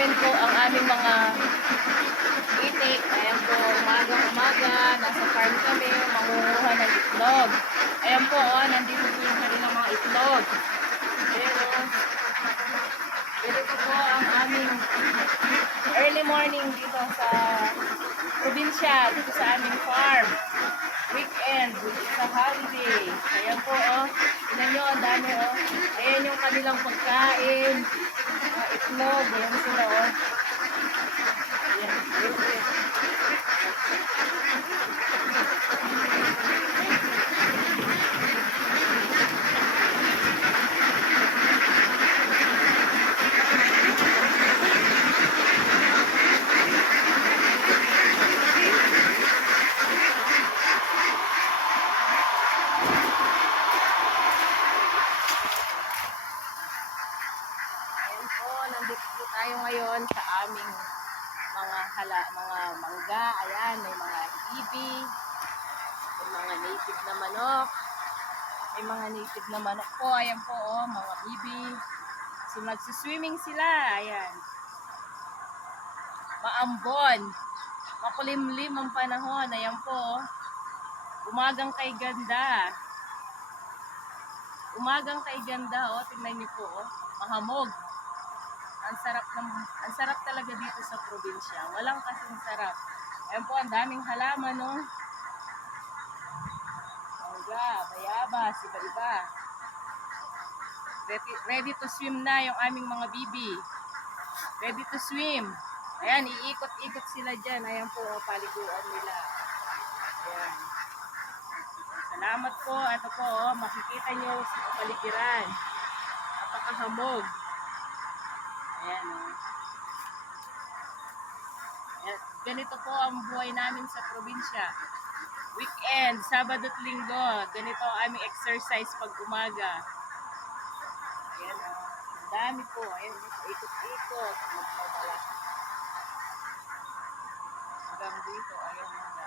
namin po ang aming mga itik. Ayan po, umaga, nasa farm kami, mangunguha ng itlog. Ayan po, nandito po yung kanilang mga itlog. Pero, ganito po ang aming early morning dito sa probinsya, dito sa aming farm. Weekend, which is a holiday. Ayan po, tignan nyo, ang dami, Ayan yung kanilang pagkain. Itlog, ayan sila, Ayan, ayan. Nandito po tayo ngayon sa aming mga mangga. Ayan, may mga bibi, may mga native na manok. May mga native na manok po. Ayan po, mga bibi. So, nagsiswimming sila. Ayan. Maambon. Makulimlim ang panahon. Ayan po, umagang kay ganda. Umagang kay ganda, tingnan niyo po, mahamog. Ang sarap talaga dito sa probinsya. Walang kasing sarap. Ayan po, ang daming halaman, Mangga, bayabas, iba-iba. Ready to swim na yung aming mga bibi. Ready to swim. Ayan, iikot-ikot sila dyan. Ayan po, paliguan nila. Ayan. Salamat po. Ito po, makikita nyo sa kapaligiran. Napakahamog. Ayan, Ayan. Ganito po ang buhay namin sa probinsya. Weekend, Sabado at Linggo. Ganito ang aming exercise pag umaga. Ayan, ang dami po. Ayan, ikot-ikot. Magmamala. Hanggang dito, ayan.